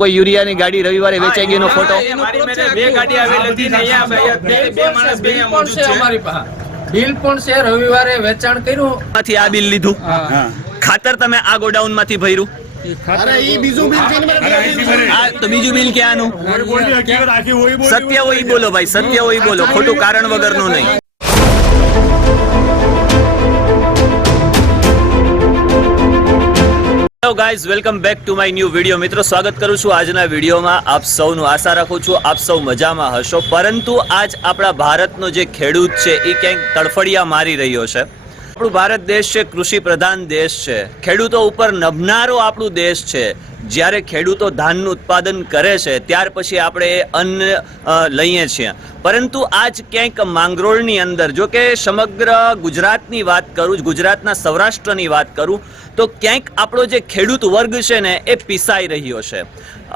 કોઈ યુરિયાની ગાડી રવિવારે વેચાઈ ગઈ એનો ફોટો બે ગાડી આવેલી હતી બે- બે બે માણસ બે છે અમારી પાસે. બિલ પણ છે રવિવારે વેચાણ કર્યું. માંથી આ બિલ લીધું. ખાતર તમે આ ગોડાઉનમાંથી ભર્યું બીજું બિલ છે ને મારે આ તો બીજું બિલ ક્યાંનું? સત્ય હોય બોલો ભાઈ સત્ય હોય બોલો ખોટું કારણ વગરનું નહીં. Hello guys welcome back to my new video મિત્રો, સ્વાગત કરું છું આજના વિડીયોમાં. આપ સૌનું આશા રાખું છું, આપ સૌ મજામાં હશો. પરંતુ આજ આપણા ભારતનો જે ખેડૂત છે એ ક્યાંક તડફડિયા મારી રહ્યો છે. આપણું ભારત દેશ છે, કૃષિ પ્રધાન દેશ છે. ખેડૂતો ઉપર નભનારો આપણું દેશ છે. જ્યારે ખેડૂતો ધાનનું ઉત્પાદન કરે છે, ત્યાર પછી આપણે અન્ન લઈએ છીએ. પરંતુ આજ ક્યાંક માંગરોળની અંદર, જો કે સમગ્ર ગુજરાતની વાત કરું, ગુજરાતના સૌરાષ્ટ્રની વાત કરું, તો ક્યાંક આપણો જે ખેડૂત વર્ગ છે ને, એ પીસાઈ રહ્યો છે.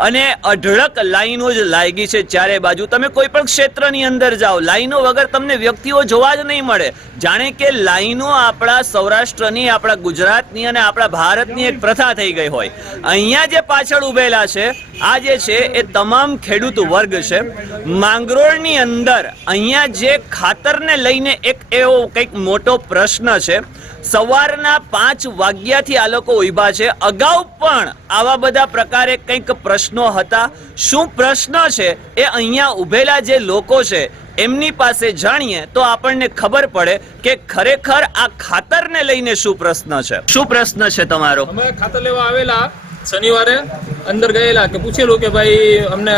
અને અઢળક લાઈનો જ લાગી છે ચારે બાજુ. તમે કોઈ પણ ક્ષેત્રની અંદર જાઓ, લાઈનો વગર તમને વ્યક્તિઓ જોવા જ નહીં મળે. જાણે કે લાઈનો આપણા સૌરાષ્ટ્રની, આપણા ગુજરાતની અને આપણા ભારતની એક પ્રથા થઈ ગઈ હોય. અહીંયા જે પાછળ ઉભેલા છે, આ જે છે એ તમામ ખેડૂત વર્ગ છે. માંગરોળની અંદર અહીંયા જે ખાતરને લઈને એક એવો કંઈક મોટો પ્રશ્ન છે, સવારના પાંચ વાગ્યાથી આ લોકો ઊભા છે. અગાઉ પણ આવા બધા પ્રકારે કંઈક પ્રશ્નો હતા. શું પ્રશ્ન છે એ અહીંયા ઊભેલા જે લોકો છે, એમની પાસે જાણીએ તો આપણને ખબર પડે કે ખરેખર આ ખાતરને લઈને શું પ્રશ્ન છે. શું પ્રશ્ન છે તમારો? અમે ખાતર લેવા આવેલા શનિવારે અંદર ગયેલા કે પૂછેલું કે ભાઈ અમને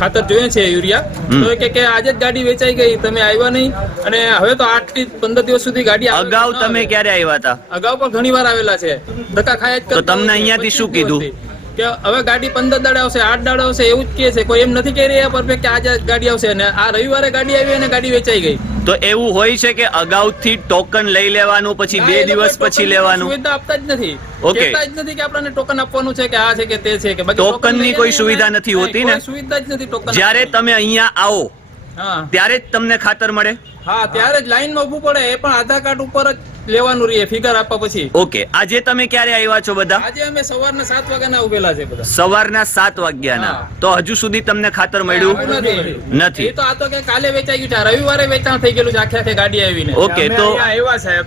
ખાતર જોઈએ છે યુરિયા. તો કે કે આજે જ ગાડી વેચાઈ ગઈ તમે આવ્યા નહીં. અને હવે તો આઠથી પંદર દિવસ સુધી ગાડી અગાઉ તમે ક્યારે આવ્યા હતા? અગાઉ પણ ઘણી વાર આવેલા છે. ધક્કા ખાયા જ તો તમને. અહીંયાથી શું કીધું? કે હવે ગાડી પંદર દાડા આવશે આઠ દાડા આવશે એવું જ કે છે. કોઈ એમ નથી કહી રહ્યા પરફેક્ટ કે આજે ગાડી આવશે. અને આ રવિવારે ગાડી આવી અને ગાડી વેચાઈ ગઈ. તો એવું હોય છે કે અગાઉથી ટોકન લઈ લેવાનું પછી બે દિવસ પછી લેવાનું? સુવિધા આપતા જ નથી. ઓકે કહેતા જ નથી કે આપણને ટોકન આપવાનું છે કે આ છે કે તે છે કે ટોકનની કોઈ સુવિધા નથી હોતી ને? સુવિધા જ નથી ટોકન જ્યારે તમે અહીંયા આવો ત્યારે જ તમને ખાતર મળે? હા ત્યારે જ લાઈનમાં ઉભું પડે. એ પણ આધાર કાર્ડ ઉપર જ લેવાનું રહીએ ફિગર આપવા પછી. ઓકે. આજે તમે ક્યારે આવ્યા છો બધા? આજે અમે સવારના સાત વાગ્યાના ઉભેલા છે બધા. સવારના સાત વાગ્યાના. તો હજુ સુધી તમને ખાતર મળ્યું? નથી. એ તો આ તો કે કાલે વેચાઈ ગયું છે. રવિવારે વેચાણ થઈ ગયેલું છે. આખે આખે ગાડી આવીને. ઓકે તો આવ્યા સાહેબ.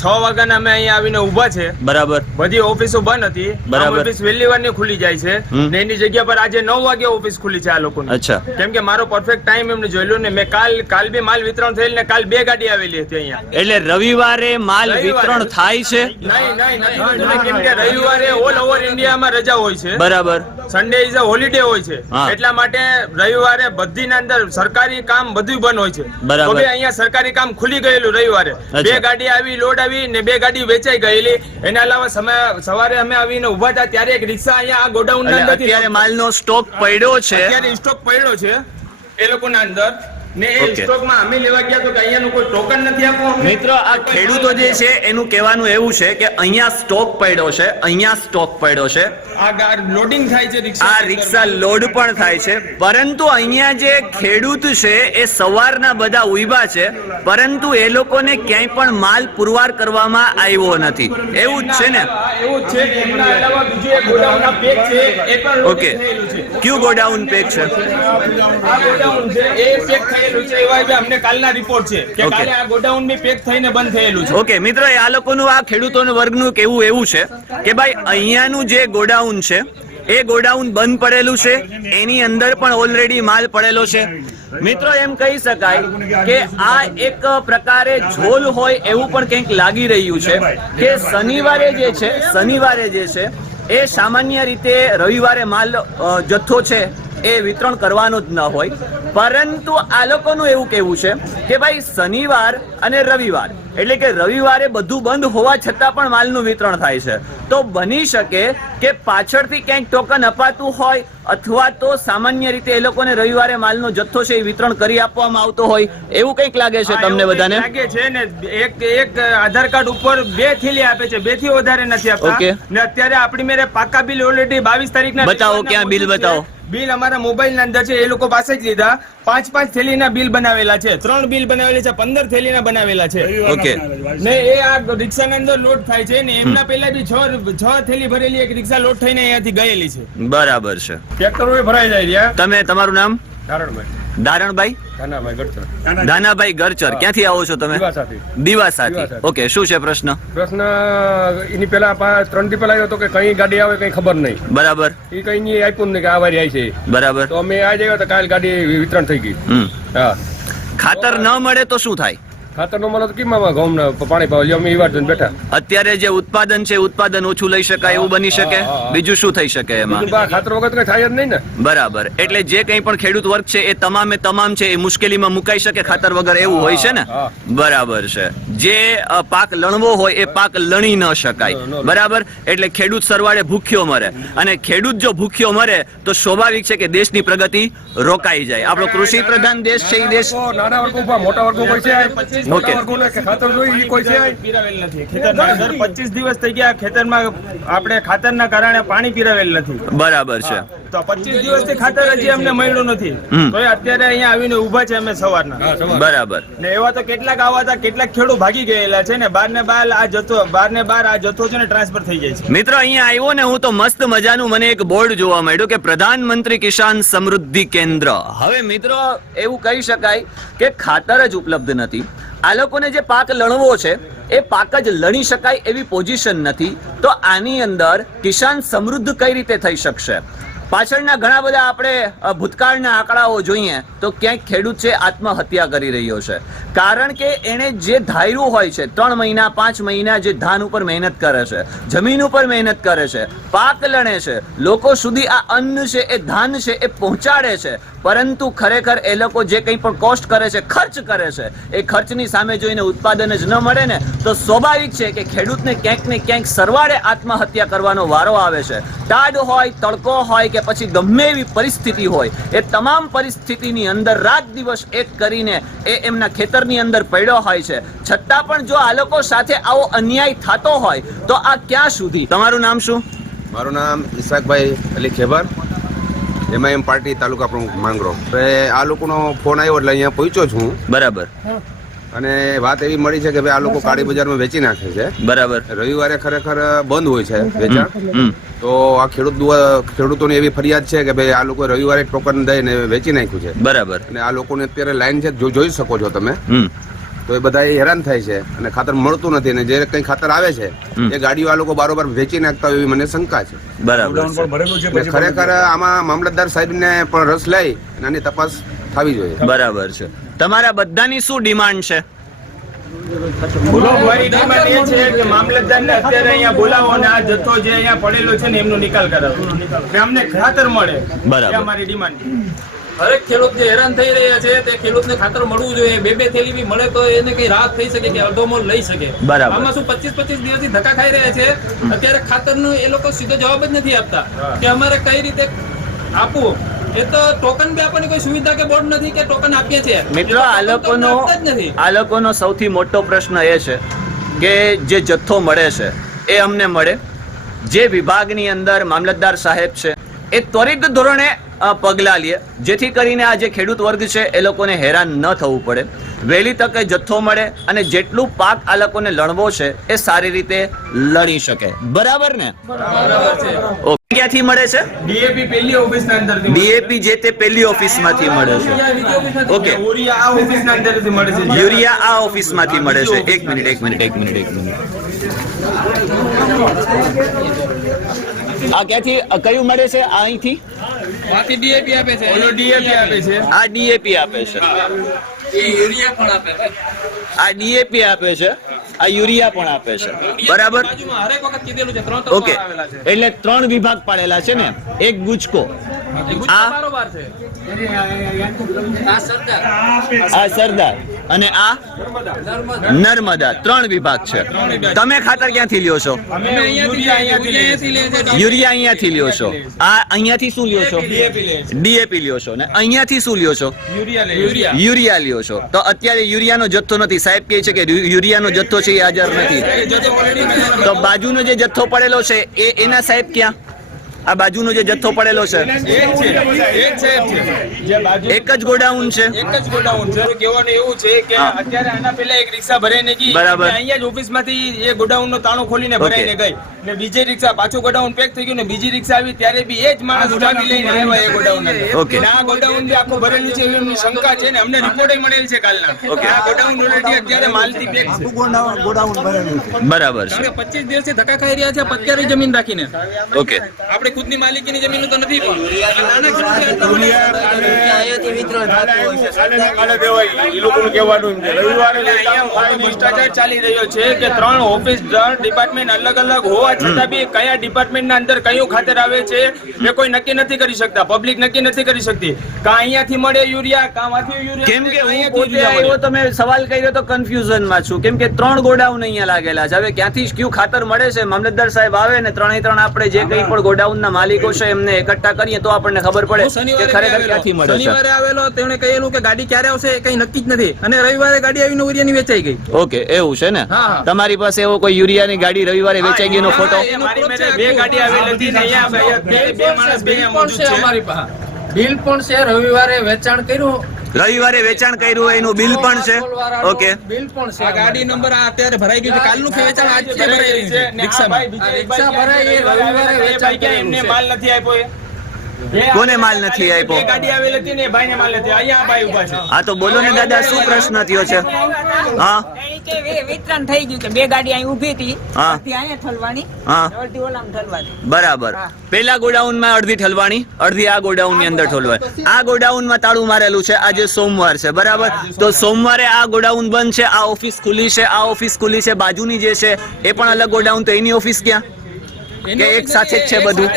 છ વાગ્યાના અમે અહીંયા આવીને ઊભા છે. બરાબર. બધી ઓફિસો બંધ હતી. બરાબર. ઓફિસ વહેલી વારની ખુલી જાય છે ને એની જગ્યા પર આજે નવ વાગે ઓફિસ ખુલી છે આ લોકોની. અચ્છા. કેમ કે મારો પરફેક્ટ ટાઈમ એમને જોયેલો ને મેં કાલ કાલ બી માલ વિતરણ થયેલ ને કાલ બે ગાડી આવેલી હતી અહીંયા. એટલે રવિવારે માલ વિતરણ થાય છે? નહીં નહીં કેમ કે રવિવારે ઓલ ઓવર ઇન્ડિયામાં રજા હોય છે. બરાબર. સન્ડે ઇઝ અ હોલિડે હોય છે. એટલા માટે રવિવારે બધીના અંદર સરકારી કામ બધું બંધ હોય છે. બરાબર. અહીંયા સરકારી કામ ખુલી ગયેલું રવિવારે. બે ગાડી આવી લોડ આવી ને બે ગાડી વેચાઈ ગયેલી. એના અલાવા સમય સવારે અમે આવીને ઊભા હતા ત્યારે એક રિક્ષા અહીંયા આ ગોડાઉન ના માલ અંદર અત્યારે માલનો સ્ટોક પડ્યો છે. અત્યારે સ્ટોક પડ્યો છે એ લોકોના અંદર. ને એ સ્ટોકમાં અમે લેવા ગયા તો કે અહીંયાનું કોઈ ટોકન નથી આપવું મિત્રો આ ખેડૂતો જે છે એનું કહેવાનું એવું છે કે અહીંયા સ્ટોક પડ્યો છે અહીંયા સ્ટોક પડ્યો છે. આ લોડિંગ થાય છે રિક્ષા આ રિક્ષા લોડ પણ થાય છે. પરંતુ અહીંયા જે ખેડૂત છે એ સવારના બધા ઊભા છે. પરંતુ એ લોકોને ક્યાંય પણ માલ પુરવાર કરવામાં આવ્યો નથી. એવું જ છે ને? એવું છે એમના અલાવા બીજું એક ગોડાઉનના પેક છે એ પણ ઓકે ક્યુ ગોડાઉન પેક છે? આ ગોડાઉન છે એ પેક થયેલું છે એવા બી અમને કાલના રિપોર્ટ છે કે કાલે આ ગોડાઉન બી પેક થઈને બંધ થયેલું છે. ઓકે મિત્રો આ લોકોનું આ ખેડૂતોના વર્ગનું કેવું એવું છે કે ભાઈ અહીંયાનું જે ગોડાઉન છે એ ગોડાઉન બંધ પડેલું છે એની અંદર પણ ઓલરેડી માલ પડેલો છે. મિત્રો એમ કહી શકાય કે આ એક પ્રકારે ઝોલ હોય એવું પણ કંઈક લાગી રહ્યું છે કે શનિવારે જે છે શનિવારે જે છે એ સામાન્ય રીતે રવિવારે માલ જથ્થો છે એ વિતરણ કરવાનો જ ન હોય. પરંતુ આ લોકોનું એવું કેવું છે કે ભાઈ શનિવાર અને રવિવાર, એટલે કે રવિવારે બધું બંધ હોવા છતાં પણ માલનું વિતરણ થાય છે. તો બની શકે કે પાછળથી ક્યાંક ટોકન અપાતું હોય અથવા તો સામાન્ય રીતે એ લોકોને રવિવારે માલનો જથ્થો છે એ વિતરણ કરી આપવામાં આવતો હોય એવું કંઈક લાગે છે તમને બધાને? લાગે છે ને એક એક આધાર કાર્ડ ઉપર બે થેલી આપે છે બેથી વધારે નથી આપતા. ને અત્યારે આપણી મેરે પાકા બિલ ઓલરેડી બાવીસ તારીખના બતાવો, ક્યાં બિલ બતાવો. બિલ અમારા મોબાઈલ ના અંદર છે એ લોકો પાસે જ લીધા. પાંચ પાંચ થેલીના બિલ બનાવેલા છે ત્રણ બિલ બનાવેલા છે પંદર થેલીના બનાવેલા છે. ઓકે. ને એ આ રિક્ષાના અંદર લોડ થાય છે ને એમના પહેલા બી છ છ થેલી ભરેલી એક રિક્ષા લોડ થઈને અહીંયાથી ગયેલી છે. બરાબર છે. ટ્રેક્ટરો ભરાઈ જાય રહ્યા. તમે તમારું નામ? ગઢચર દાનાભાઈ ગરચર ક્યાંથી આવો છો તમે? દીવાસાથી. ઓકે શું છે પ્રશ્ન? પ્રશ્ન એની પેલા ત્રણ દી પેલા આવ્યો કે કઈ ગાડી આવે કઈ ખબર નહીં. બરાબર. એ કઈ નહીં આપ્યું નહીં કે આ વારી આવી છે. બરાબર. તો અમે આ આવ્યા તો કાલ ગાડી વિતરણ થઈ ગઈ. હા. ખાતર ન મળે તો શું થાય? તો પાણી પાવ? અમે બેઠા. અત્યારે જે ઉત્પાદન છે ઉત્પાદન ઓછું લઈ શકાય એવું બની શકે. બીજું શું થઈ શકે એમાં? ખાતર વગર કઈ થાય જ નહીં ને. બરાબર. એટલે જે કંઈ પણ ખેડૂત વર્ગ છે એ તમામે તમામ છે એ મુશ્કેલીમાં મુકાઈ શકે ખાતર વગર એવું હોય છે ને? બરાબર છે. જે પાક લણવો હોય એ પાક લણી ન શકાય. બરાબર? એટલે ખેડૂત સરવાળે ભૂખ્યો મરે. અને ખેડૂત જો ભૂખ્યો મરે તો સ્વાભાવિક છે કે દેશની પ્રગતિ રોકાઈ જાય. આપણો કૃષિ પ્રધાન દેશ છે એ દેશ નાના વર્ગો મોટા વર્ગો કોઈ છે. મોટા ઓકે. ખાતર જોઈએ કોઈ છે પીરાવેલ નથી. ખેતરના અંદર પચીસ દિવસ થઈ ગયા ખેતરમાં આપણે ખાતરના કારણે પાણી પીરાવેલ નથી. બરાબર છે. તો પચીસ દિવસથી ખાતર હજી અમને મળ્યું નથી. તો અત્યારે અહીંયા આવીને ઊભા છે અમે સવારના. સવાર. બરાબર. ને એવા તો કેટલાક આવા હતા કેટલાક ખેડૂત ભાગી ગયેલા છે ને બાર ને બાર આ જથ્થો બાર ને બાર આ જથ્થો છે ને ટ્રાન્સફર થઈ જાય છે. મિત્રો અહીંયા આવ્યો ને હું તો મસ્ત મજાનું મને એક બોર્ડ જોવા મળ્યું કે પ્રધાનમંત્રી કિસાન સમૃદ્ધિ કેન્દ્ર. હવે મિત્રો એવું કહી શકાય કે ખાતર જ ઉપલબ્ધ નથી. આ લોકોને જે પાક લણવો છે, એ પાક જ લણી શકાય એવી પોઝિશન નથી. તો આની અંદર કિસાન સમૃદ્ધ કઈ રીતે થઈ શકશે? પાછળના ઘણા બધા આપણે ભૂતકાળના આંકડાઓ જોઈએ તો ક્યાંક ખેડૂત છે આત્મહત્યા કરી રહ્યો છે. કારણ કે એણે જે ધાર્યું હોય છે, ત્રણ મહિના, પાંચ મહિના જે ધાન ઉપર મહેનત કરે છે, જમીન ઉપર મહેનત કરે છે, પાક લણે છે, લોકો સુધી આ અન્ન છે, એ ધાન છે, એ પહોંચાડે છે પરંતુ ખરેખર એ લોકો જે કંઈ પણ કોસ્ટ કરે છે, ખર્ચ કરે છે, એ ખર્ચની સામે જોઈને ઉત્પાદન જ ન મળે ને, તો સ્વાભાવિક છે કે ખેડૂતને ક્યાંક ને ક્યાંક સરવાળે આત્મહત્યા કરવાનો વારો આવે છે. ટાઢ હોય, તડકો હોય કે પછી ગમે એવી પરિસ્થિતિ હોય, એ તમામ પરિસ્થિતિની અંદર રાત દિવસ એક કરીને એ એમના ખેતરની અંદર પડ્યો હોય છે. છતાં પણ જો આ લોકો સાથે આવો અન્યાય થતો હોય, તો આ ક્યાં સુધી? તમારું નામ શું? મારું નામ Ishakbhai Ali Khebar. M I M party taluka પ્રમુખ માંગરો. હવે આ લોકોનો ફોન આવ્યો એટલે અહીંયા પહોંચ્યો છું બરાબર. અને વાત એવી મળી છે કે ભાઈ આ લોકો કાળી બજારમાં વેચી નાખે છે. બરાબર. રવિવારે ખરેખર બંધ હોય છે વેચાણ. તો આ ખેડૂત ખેડૂતોની એવી ફરિયાદ છે કે ભાઈ આ લોકો રવિવારે ટોકન દઈને વેચી નાખ્યું છે. બરાબર. અને આ લોકોને અત્યારે લાઈન છે જો જોઈ શકો છો તમે. તો એ બધા હેરાન થાય છે અને ખાતર મળતું નથી અને જે કંઈ ખાતર આવે છે. એ ગાડીઓ આ લોકો બારોબાર વેચી નાખતા હોય એવી મને શંકા છે. બરાબર ખરેખર આમાં મામલતદાર સાહેબને પણ રસ લઈ અને આની તપાસ થવી જોઈએ. બરાબર છે. તમારા બધાની શું ડિમાન્ડ છે? અમારી ડિમાન્ડ એ છે કે મામલતદારને અત્યારે અહીંયા બોલાવો અને આ જથ્થો જે અહીંયા પડેલો છે ને એમનો નિકાલ કરાવો. અમને ખાતર મળે. બરાબર. હરેક ખેડૂત જે હેરાન થઈ રહ્યા છે તે ખેડૂતને ખાતર મળવું જોઈએ. બે બે થેલી બી મળે તો એને કઈ રાહત થઈ શકે કે અડધો મોલ લઈ શકે. બરાબર. આમાં શું પચીસ પચીસ દિવસથી ધક્કા ખાઈ રહ્યા છે? અત્યારે ખાતરનું એ લોકો સીધો જવાબ જ નથી આપતા કે અમારે કઈ રીતે આપવું. એ તો ટોકન બી આપવાની કોઈ સુવિધા કે બોર્ડ નથી કે ટોકન આપીએ છીએ. મિત્રો આ લોકોનો આપતા જ નથી. આ લોકોનો સૌથી મોટો પ્રશ્ન એ છે કે જે જથ્થો મળે છે એ અમને મળે. જે વિભાગની અંદર મામલતદાર સાહેબ છે એ ત્વરિત ધોરણે પગલાં લે જેથી કરીને આ જે ખેડૂત વર્ગ છે એ લોકોને હેરાન ન થવું પડે. વહેલી તકે જથ્થો મળે અને જેટલું પાક આ લોકોને લણવો છે એ સારી રીતે લણી શકે. બરાબર ને? ઓકે. ક્યાંથી મળે છે? ડીએપી પહેલી ઓફિસ ના અંદર ડીએપી જે તે પેલી ઓફિસમાંથી મળે છે. ઓકે. યુરિયા આ ઓફિસના અંદરથી મળે છે. યુરિયા આ ઓફિસમાંથી મળે છે. એક મિનિટ એક મિનિટ એક મિનિટ એક મિનિટ. આ ક્યાંથી કયું મળે છે આ અહીંથી? બાકી ડીએપી આપે છે. ઓલો ડીએપી આપે છે. આ ડીએપી આપે છે. એ યુરિયા પણ આપે છે. આ ડીએપી આપે છે. આ યુરિયા પણ આપે છે. બરાબર? બાજુમાં હરેક વખત કીધેલું છે ત્રણ ત્રણ ઓકે. વાર આવેલા છે. એટલે ત્રણ વિભાગ પાડેલા છે ને. એક ગુજકો આ- બારોબાર છે. આ સરદાર. અને આ નર્મદા. ત્રણ વિભાગ છે. તમે ખાતર ક્યાંથી લ્યો છો? યુરિયા અહીંયાથી લ્યો છો. આ અહીંયાથી શું લ્યો છો? ડીએપી લ્યો છો. ને અહીંયાથી શું લ્યો છો? યુરિયા લ્યો છો. તો અત્યારે યુરિયાનો જથ્થો નથી. સાહેબ કહે છે કે યુરિયાનો જથ્થો છે એ હાજર નથી. તો બાજુનો જે જથ્થો પડેલો છે, એ એના સાહેબ ક્યાં? આ બાજુનો જે જથ્થો પડેલો છે. એક છે છે જે બાજુ એક જ ગોડાઉન છે. એક જ ગોડાઉન છે. કહેવાનું એવું છે કે અત્યારે આના પહેલા એક રિક્ષા ભરાઈને ગઈ. બરાબર. અને અહીંયા જ ઓફિસમાંથી એ ગોડાઉન નો તાણું ખોલીને ભરાઈને ગઈ. ને બીજી રિક્ષા પાછું ગોડાઉન પેક થઈ ગયું ને બીજી રિક્ષા આવી ત્યારે બી એ જ માણસ ઉઠાવી લઈને આવ્યા એ ગોડાઉન ઓકે. આ ગોડાઉન બી આખું ભરેલું છે એમની શંકા છે ને અમને રિપોર્ટ મળેલ છે કાલના. ઓકે. આ ગોડાઉન ઓલરેડી અત્યારે માલથી પેક છે. બરાબર છે. કારણ કે પચીસ દિવસથી ધક્કા ખાઈ રહ્યા છે પત્યારી જમીન રાખીને. ઓકે. આપણે ખુદની માલિકીની જમીન તો નથી પણ. ભ્રષ્ટાચાર ચાલી રહ્યો છે કે ત્રણ ઓફિસ ડિપાર્ટમેન્ટ અલગ અલગ હોવા છતાં બી કયા ડિપાર્ટમેન્ટના અંદર કયું ખાતર આવે છે એ કોઈ નક્કી નથી કરી શકતા. પબ્લિક નક્કી નથી કરી શકતી. કા અહીંયાથી મળે યુરિયા કા માંથી યુરિયા કેમ તમે સવાલ કર્યો તો કન્ફ્યુઝનમાં છું. કેમ કે ત્રણ ગોડાઉન અહીંયા લાગેલા છે. હવે ક્યાંથી કયું ખાતર મળે છે? મામલતદાર સાહેબ આવે ને ત્રણે ત્રણ આપણે જે કંઈ પણ ગોડાઉન ના માલિકો છે એમને એકઠા કરીએ તો આપણને ખબર પડે કે ખરેખર ક્યાંથી મળે છે. શનિવારે આવેલો તેમણે કહેલું કે ગાડી ક્યારે આવશે એ કઈ નક્કી જ નથી. અને રવિવારે ગાડી આવીને ઉરિયાની વેચાઈ ગઈ. ઓકે એવું છે ને. તમારી પાસે એવો કોઈ યુરિયાની ગાડી રવિવારે વેચાઈ ગઈનો ફોટો મારી મેરે બે ગાડી આવેલી હતી ને અહીંયા બે- માણસ બે મોજૂદ છે અમારી પાસે. બિલ પણ છે રવિવારે વેચાણ કર્યું. રવિવારે વેચાણ કર્યું હોય એનું બિલ પણ છે. ઓકે. બિલ પણ છે. આ ગાડી નંબર આ અત્યારે ભરાઈ ગયું છે. કાલનું વેચાણ આજે ભરાઈ છે? ને ભાઈ બીજા એક ભાઈ રિક્ષા ભરાઈ એ રવિવારે વેચાણ એમને માલ નથી આપ્યો કોને માલ નથી આપ્યો? ગાડી આવેલી હતી ને ભાઈને માલ નથી. અહીંયા ભાઈ ઊભા છે. હા તો બોલો ને દાદા શું પ્રશ્ન થયો છે? હા? એ કે વે- વિતરણ થઈ ગયું છે. બે ગાડી અહીં ઊભી હતી. હા. અહીંયા ઠલવાની હા. અડધી ઓલામાં ઠલવાની. બરાબર. પેલા અડધી ઠલવાણી અડધી આ ગોડાઉનની અંદર ઠલવાણી આ ગોડાઉનમાં તાળું મારેલું છે. આજે સોમવાર છે બરાબર? તો સોમવારે આ ગોડાઉન બંધ છે આ ઓફિસ ખુલી છે આ ઓફિસ ખુલી છે બાજુની જે છે એ પણ અલગ ગોડાઉન તો એની ઓફિસ ક્યાં? કે એક સાથે જ છે બધું?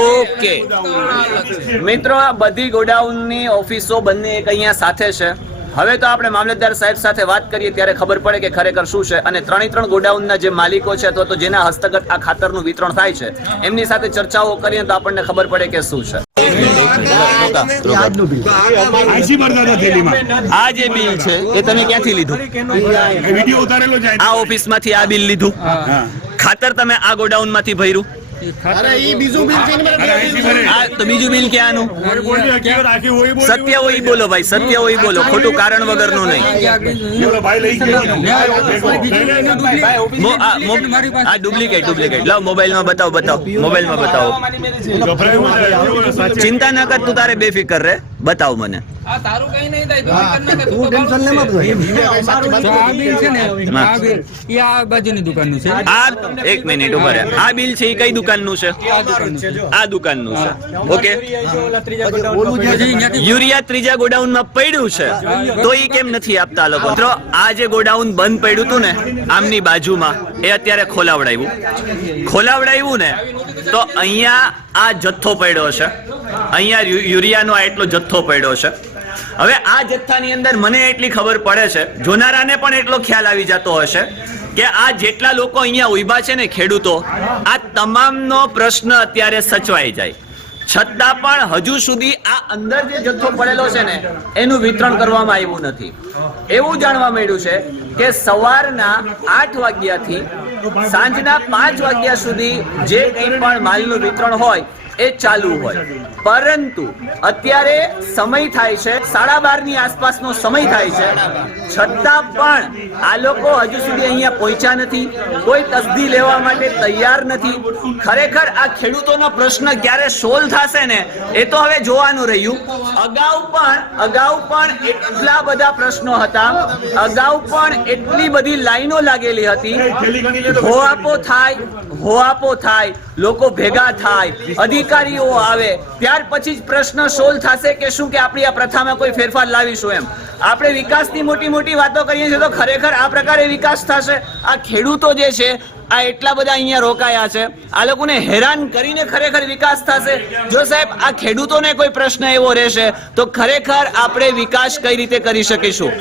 ઓકે. મિત્રો આ બધી ગોડાઉનની ઓફિસો બંને એક અહીંયા સાથે છે. હવે તો આપણે મામલતદાર સાહેબ સાથે વાત કરીએ ત્યારે ખબર પડે કે ખરેખર શું છે. અને ત્રણે ત્રણ ગોડાઉનના જે માલિકો છે અથવા તો જેના હસ્તગત આ ખાતરનું વિતરણ થાય છે એમની સાથે ચર્ચાઓ કરીએ તો આપણને ખબર પડે કે શું છે. આ જે બિલ છે એ તમે ક્યાંથી લીધું? વીડિયો ઉતારેલો જાય. આ ઓફિસમાંથી આ બિલ લીધું? ખાતર તમે આ ગોડાઉનમાંથી ભર્યું? અરે બીજું બિલ છે ને આ તો બીજું બિલ ક્યાંનું? સત્ય હોય બોલો ભાઈ સત્ય હોય બોલો. ખોટું કારણ વગરનું નહીં. આ આ ડુપ્લિકેટ ડુપ્લિકેટ. લાવ મોબાઈલમાં બતાવો બતાવો. મોબાઈલમાં બતાવો. ચિંતા ના કર તું તારે બેફિકર રહે. બતાવ મને. આ તારું કઈ નહીં થાય તું ટેન્શન ન કર તું તો હા. આ બાજુની દુકાનનું છે. આ એક મિનિટ ઊભા રહે. આ બિલ છે એ કઈ દુકાનનું છે? આ દુકાનનું છે ઓકે. યુરિયા ત્રીજા ગોડાઉનમાં પડ્યું છે? તો ઈ કેમ નથી આપતા લોકો? મિત્રો આ જે ગોડાઉન બંધ પડ્યું હતું ને આમની બાજુમાં એ અત્યારે ખોલાવડાવ્યું. ખોલાવડાવ્યું ને તો અહીંયા આ જથ્થો પડ્યો છે. અહીંયા યુરિયાનો આ એટલો જથ્થો પડ્યો છે. હવે આ જથ્થાની અંદર મને એટલી ખબર પડે છે, જોનારાને પણ એટલો ખ્યાલ આવી જતો હશે કે આ જેટલા લોકો અહીંયા ઊભા છે ને ખેડૂતો, આ તમામનો પ્રશ્ન અત્યારે સચવાઈ જાય. છતાં પણ હજુ સુધી આ અંદર જે જથ્થો પડેલો છે ને, એનું વિતરણ કરવામાં આવ્યું નથી. એવું જાણવા મળ્યું છે કે સવારના આઠ વાગ્યાથી સાંજના પાંચ વાગ્યા સુધી જે કંઈ પણ માલનું વિતરણ હોય એ ચાલુ હોય. પરંતુ અત્યારે સમય થાય છે, સાડા બારની આસપાસનો સમય થાય છે. છતાં પણ આ લોકો હજુ સુધી અહીંયા પહોંચ્યા નથી. કોઈ તસદી લેવા માટે તૈયાર નથી. ખરેખર આ ખેડૂતોનો પ્રશ્ન ક્યારે સોલ્વ થશે ને, એ તો હવે જોવાનું રહ્યું. અગાઉ પણ અગાઉ પણ એટલા બધા પ્રશ્નો હતા. અગાઉ પણ એટલી બધી લાઈનો લાગેલી હતી. હો આપો થાય, હોઆપો થાય, લોકો ભેગા થાય, અધિકારીઓ આવે. ત્યાર પછી જ પ્રશ્ન સોલ્વ થશે કે શું કે આપણી આ પ્રથામાં કોઈ ફેરફાર લાવીશું એમ. આપણે વિકાસની મોટી મોટી વાતો કરીએ છીએ તો ખરેખર આ પ્રકારે વિકાસ થશે. આ ખેડૂતો જે છે આ એટલા બધા અહીંયા રોકાયા છે. આ લોકોને હેરાન કરીને ખરેખર વિકાસ થશે? જો સાહેબ, આ ખેડૂતોને કોઈ પ્રશ્ન એવો રહેશે, તો ખરેખર આપણે વિકાસ કઈ રીતે કરી શકીશું?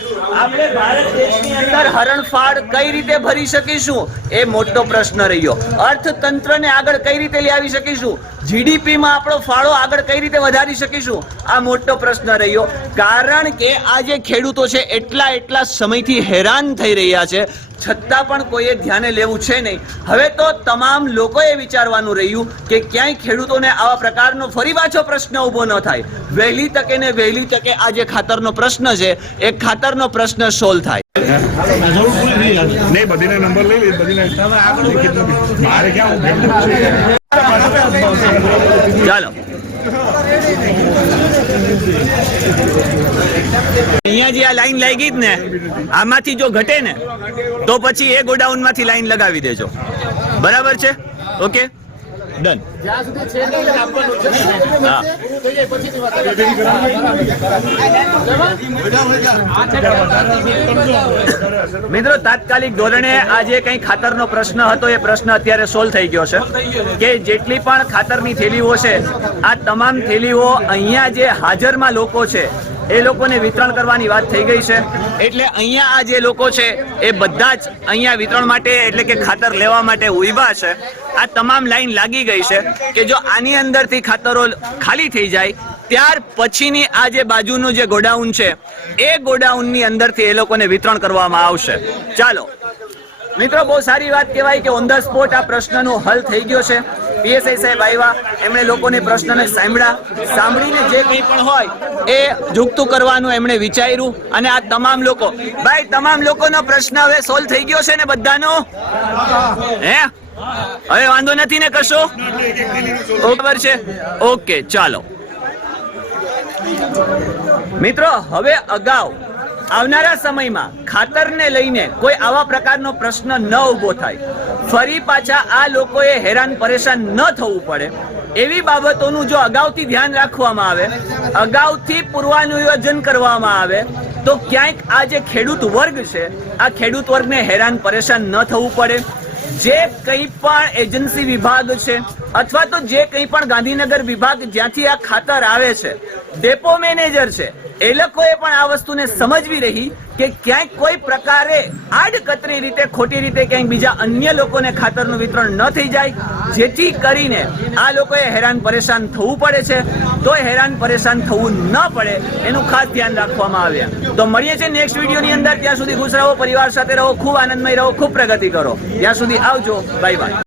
આપણે ભારત દેશની અંદર હરણફાળ કઈ રીતે ભરી શકીશું? એ મોટો પ્રશ્ન રહ્યો. અર્થતંત્રને આગળ કઈ રીતે લઈ આવી શકીશું? જીડીપીમાં આપણો ફાળો આગળ કઈ રીતે વધારી શકીશું? આ મોટો પ્રશ્ન રહ્યો. કારણ કે આ જે ખેડૂતો છે, એટલા એટલા સમયથી હેરાન થઈ રહ્યા છે. છતાં પણ કોઈએ ધ્યાને લેવું છે નહીં. હવે તો તમામ લોકોએ વિચારવાનું રહ્યું કે ક્યાંય ખેડૂતોને આવા પ્રકારનો ફરી પાછો પ્રશ્ન ઊભો ન થાય. વહેલી તકે ને વહેલી તકે આ જે ખાતરનો પ્રશ્ન છે એ ખાતરનો પ્રશ્ન સોલ્વ થાય. નહીં બધીના નંબર લઈ લઈ બધીના. મારે ક્યાં ચાલો. અહીંયા જે આ લાઈન લાગી જ ને, આમાંથી જો ઘટે ને, તો પછી એ ગોડાઉનમાંથી લાઈન લગાવી દેજો. બરાબર છે? ઓકે? ડન હા. મિત્રો તાત્કાલિક ધોરણે આ જે કંઈ ખાતરનો પ્રશ્ન હતો એ પ્રશ્ન અત્યારે સોલ્વ થઈ ગયો છે. કે જેટલી પણ ખાતરની થેલીઓ છે આ તમામ થેલીઓ અહીંયા જે હાજરમાં લોકો છે એ લોકોને વિતરણ કરવાની વાત થઈ ગઈ છે. એટલે અહીંયા આ જે લોકો છે એ બધા જ અહીંયા વિતરણ માટે એટલે કે ખાતર લેવા માટે ઊભા છે. આ તમામ લાઈન લાગી ગઈ છે કે જો આની અંદરથી ખાતરો ખાલી થઈ જાય, ત્યાર પછીની આ જે બાજુનું જે ગોડાઉન છે, એ ગોડાઉનની અંદરથી એ લોકોને વિતરણ કરવામાં આવશે. ચાલો. મિત્રો, બહુ સારી વાત કહેવાય કે ઓન ધ સ્પોટ આ પ્રશ્નનો હલ થઈ ગયો છે. પીએસઆઈ સાહેબ આવ્યા, એમણે લોકોને પ્રશ્નને સાંભળ્યા. સાંભળીને જે કંઈ પણ હોય, એ જુગતું કરવાનું એમણે વિચાર્યું. અને આ તમામ લોકો, ભાઈ, તમામ લોકોનો પ્રશ્ન હવે સોલ્વ થઈ ગયો છે ને બધાનો? હે? હવે વાંધો નથી ને કશો બરાબર છે. ઓકે, ચાલો. મિત્રો, હવે અગાઉ, આવનારા સમયમાં ખાતરને લઈને કોઈ આવા પ્રકારનો પ્રશ્ન ન ઊભો થાય. ફરી પાછા આ લોકોએ હેરાન પરેશાન ન થવું પડે. એવી બાબતોનું જો અગાઉથી ધ્યાન રાખવામાં આવે, અગાઉથી પૂર્વાનુયોજન કરવામાં આવે, તો ક્યાંક આ જે ખેડૂત વર્ગ છે, આ ખેડૂત વર્ગને હેરાન પરેશાન ન થવું પડે. જે કંઈ પણ એજન્સી વિભાગ છે, અથવા તો જે કંઈ પણ ગાંધીનગર વિભાગ જ્યાંથી આ ખાતર આવે છે, ડેપો મેનેજર છે એ લોકોએ પણ આ વસ્તુને સમજવી રહી કે ક્યાંક કોઈ પ્રકારે આડકતરી રીતે, ખોટી રીતે ક્યાંક બીજા અન્ય લોકોને ખાતરનું વિતરણ ન થઈ જાય, જેથી કરીને આ લોકોએ હેરાન પરેશાન થવું પડે છે. તો હેરાન પરેશાન થવું ન પડે, એનું ખાસ ધ્યાન રાખવામાં આવ્યા. તો મળીએ છીએ નેક્સ્ટ વિડીયોની અંદર. ત્યાં સુધી ખુશ રહો, પરિવાર સાથે રહો, ખૂબ આનંદમય રહો, ખૂબ પ્રગતિ કરો. ત્યાં સુધી આવજો. Bye bye